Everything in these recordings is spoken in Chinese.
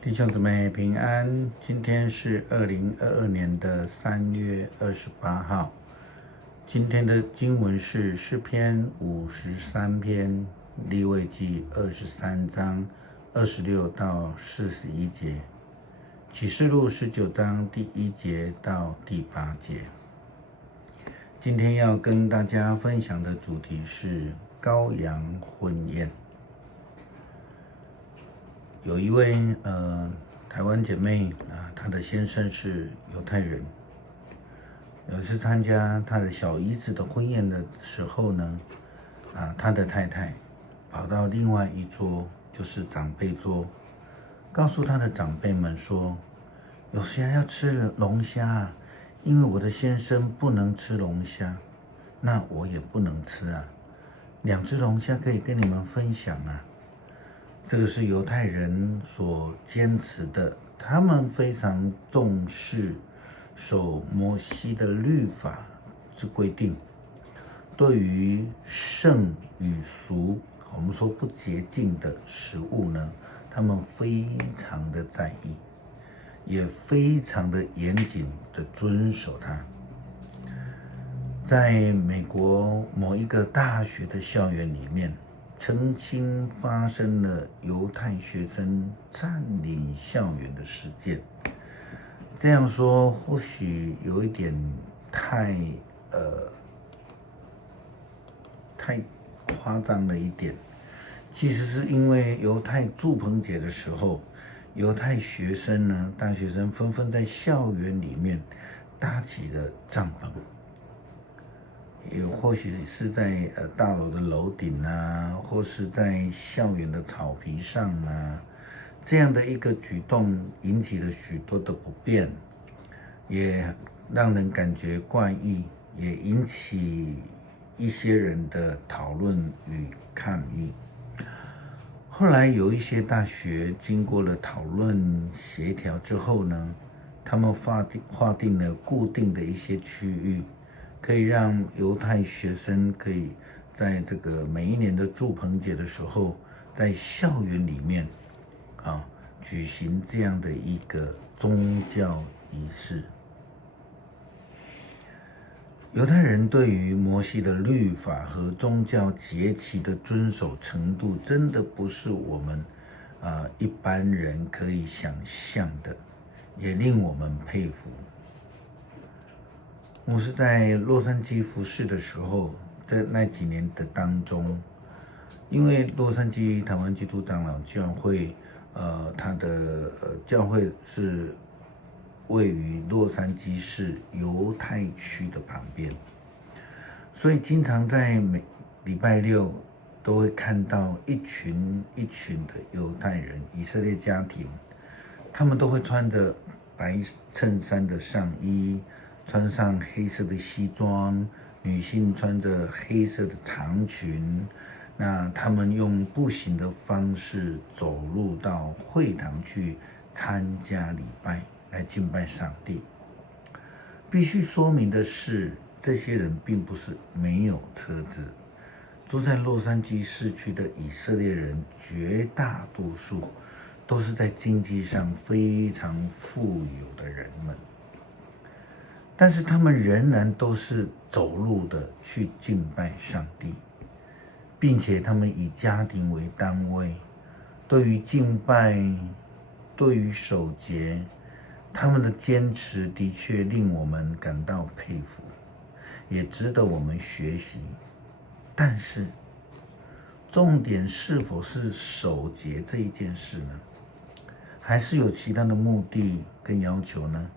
弟兄姊妹平安，今天是2022年的3月28号。今天的经文是诗篇53篇、利未记23章26到41节，启示录19章第1节到第8节。今天要跟大家分享的主题是羔羊婚宴。有一位台湾姐妹她的先生是犹太人。有一次参加她的小姨子的婚宴的时候呢，她的太太跑到另外一桌，就是长辈桌，告诉她的长辈们说，有谁要吃龙虾因为我的先生不能吃龙虾，那我也不能吃2只龙虾可以跟你们分享这个是犹太人所坚持的，他们非常重视守摩西的律法之规定，对于圣与俗，我们说不洁净的食物呢，他们非常的在意，也非常的严谨的遵守它。在美国某一个大学的校园里面，曾经发生了犹太学生占领校园的事件。这样说或许有一点太夸张了一点。其实是因为犹太住棚节的时候，犹太学生呢，大学生纷纷在校园里面搭起了帐篷。也或许是在大楼的楼顶或是在校园的草皮上这样的一个举动引起了许多的不便，也让人感觉怪异，也引起一些人的讨论与抗议。后来有一些大学经过了讨论协调之后呢，他们划定了固定的一些区域，可以让犹太学生可以在这个每一年的住棚节的时候，在校园里面举行这样的一个宗教仪式。犹太人对于摩西的律法和宗教节期的遵守程度，真的不是我们一般人可以想象的，也令我们佩服。我是在洛杉矶服事的时候，在那几年的当中，因为洛杉矶台湾基督长老教会，它的教会是位于洛杉矶市犹太区的旁边，所以经常在每礼拜六都会看到一群一群的犹太人，以色列家庭，他们都会穿着白衬衫的上衣，穿上黑色的西装，女性穿着黑色的长裙，那他们用步行的方式走入到会堂去参加礼拜，来敬拜上帝。必须说明的是，这些人并不是没有车子。住在洛杉矶市区的以色列人，绝大多数都是在经济上非常富有的人们，但是他们仍然都是走路的去敬拜上帝，并且他们以家庭为单位，对于敬拜，对于守节，他们的坚持的确令我们感到佩服，也值得我们学习。但是重点是否是守节这一件事呢？还是有其他的目的跟要求呢？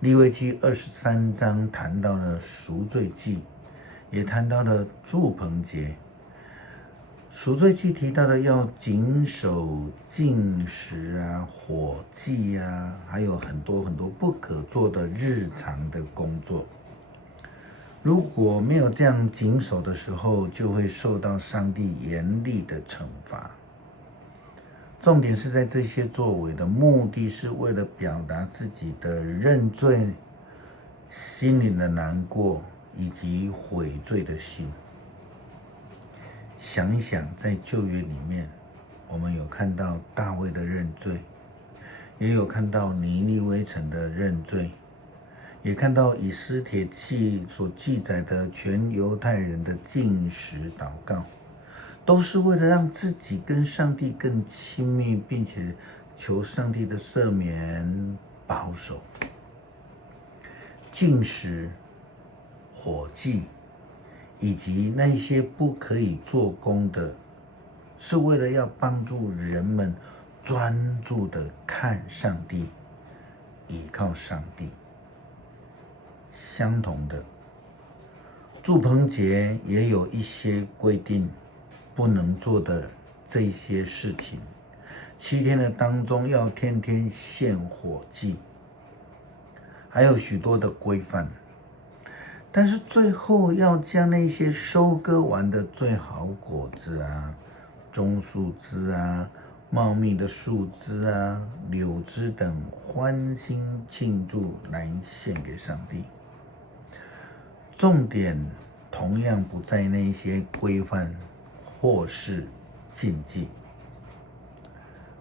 利未记23章谈到了赎罪祭，也谈到了住棚节。赎罪祭提到的要谨守禁食火祭还有很多很多不可做的日常的工作。如果没有这样谨守的时候，就会受到上帝严厉的惩罚。重点是在这些作为的目的是为了表达自己的认罪、心灵的难过以及悔罪的心。想一想，在旧约里面，我们有看到大卫的认罪，也有看到尼尼微城的认罪，也看到以斯帖记所记载的全犹太人的禁食祷告，都是为了让自己跟上帝更亲密，并且求上帝的赦免保守。禁食、火祭以及那些不可以做工的，是为了要帮助人们专注的看上帝，依靠上帝。相同的，住棚节也有一些规定不能做的这些事情，7天的当中要天天献火祭，还有许多的规范。但是最后要将那些收割完的最好果子啊、棕树枝啊、茂密的树枝啊、柳枝等欢欣庆祝来献给上帝。重点同样不在那些规范或是禁忌，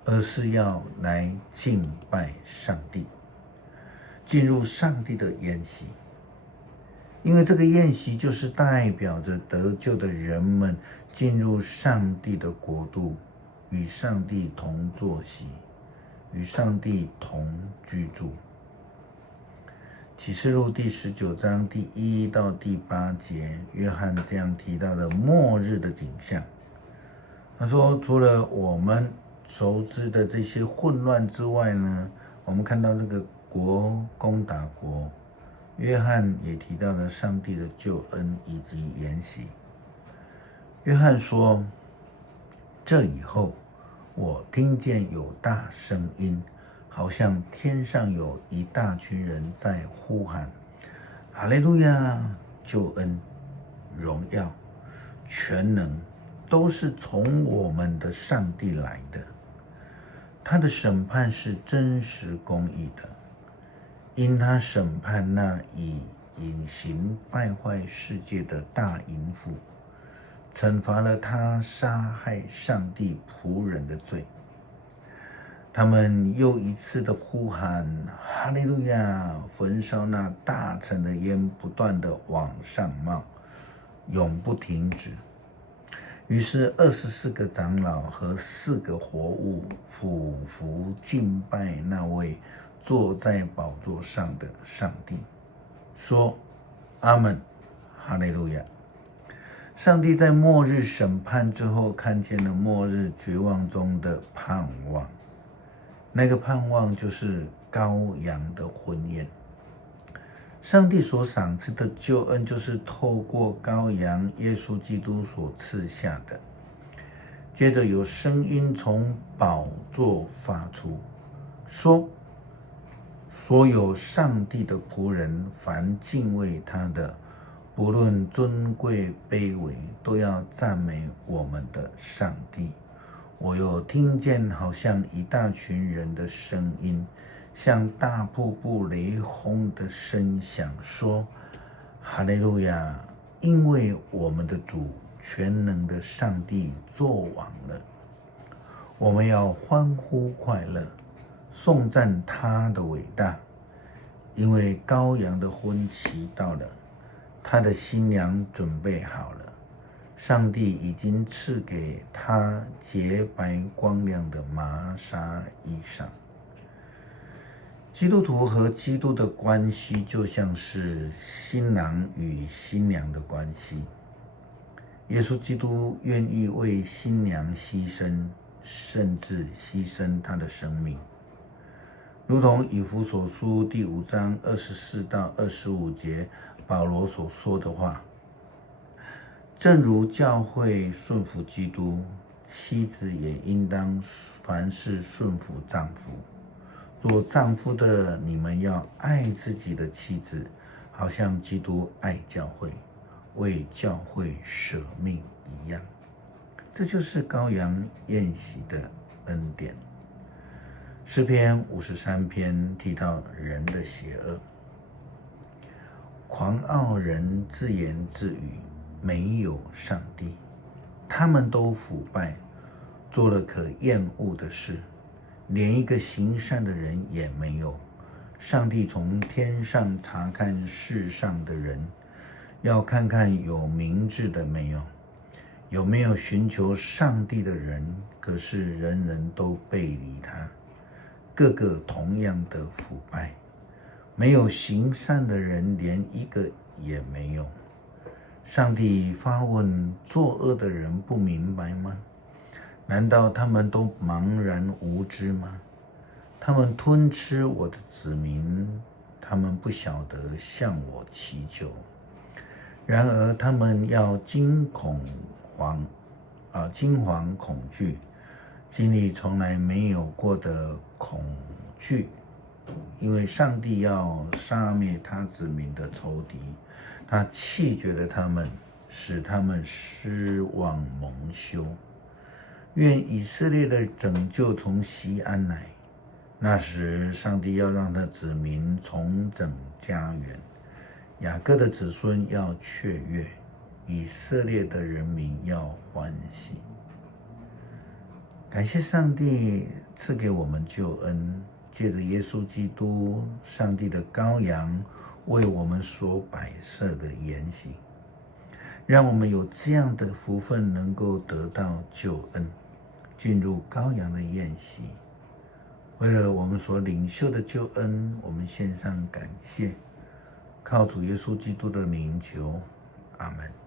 而是要来敬拜上帝，进入上帝的宴席。因为这个宴席就是代表着得救的人们进入上帝的国度，与上帝同坐席，与上帝同居住。启示录第19章第1到第8节，约翰这样提到了末日的景象。他说，除了我们熟知的这些混乱之外呢，我们看到这个国攻打国，约翰也提到了上帝的救恩以及筵席。约翰说，这以后我听见有大声音，好像天上有一大群人在呼喊，哈利路亚！救恩、荣耀、全能都是从我们的上帝来的，他的审判是真实公义的，因他审判那以隐行败坏世界的大淫妇，惩罚了他杀害上帝仆人的罪。他们又一次的呼喊哈利路亚，焚烧那大城的烟不断的往上冒，永不停止。于是24个长老和4个活物俯伏敬拜那位坐在宝座上的上帝，说阿们，哈利路亚。上帝在末日审判之后，看见了末日绝望中的盼望，那个盼望就是羔羊的婚宴。上帝所赏赐的救恩，就是透过羔羊耶稣基督所赐下的。接着有声音从宝座发出，说：所有上帝的仆人，凡敬畏他的，不论尊贵卑微，都要赞美我们的上帝。我又听见好像一大群人的声音，像大瀑布雷轰的声响，说：哈利路亚！因为我们的主全能的上帝作王了，我们要欢呼快乐，颂赞他的伟大。因为羔羊的婚期到了，他的新娘准备好了，上帝已经赐给他洁白光亮的麻纱衣裳。基督徒和基督的关系，就像是新郎与新娘的关系。耶稣基督愿意为新娘牺牲，甚至牺牲他的生命，如同以弗所书第5章24到25节保罗所说的话：正如教会顺服基督，妻子也应当凡事顺服丈夫。做丈夫的，你们要爱自己的妻子，好像基督爱教会，为教会舍命一样。这就是羔羊宴席的恩典。诗篇53篇提到人的邪恶，狂傲人自言自语，没有上帝，他们都腐败，做了可厌恶的事，连一个行善的人也没有。上帝从天上查看世上的人，要看看有明智的没有，有没有寻求上帝的人，可是人人都背离他，个个同样的腐败。没有行善的人，连一个也没有。上帝发问：作恶的人不明白吗？难道他们都茫然无知吗？他们吞吃我的子民，他们不晓得向我祈求。然而他们要惊惶恐惧，经历从来没有过的恐惧，因为上帝要杀灭他子民的仇敌，他弃绝了他们，使他们失望蒙羞。愿以色列的拯救从西安来，那时上帝要让他子民重整家园，雅各的子孙要雀跃，以色列的人民要欢喜。感谢上帝赐给我们救恩，借着耶稣基督，上帝的羔羊为我们所摆设的筵席，让我们有这样的福分，能够得到救恩，进入羔羊的宴席。为了我们所领受的救恩，我们献上感谢，靠主耶稣基督的名求，阿们。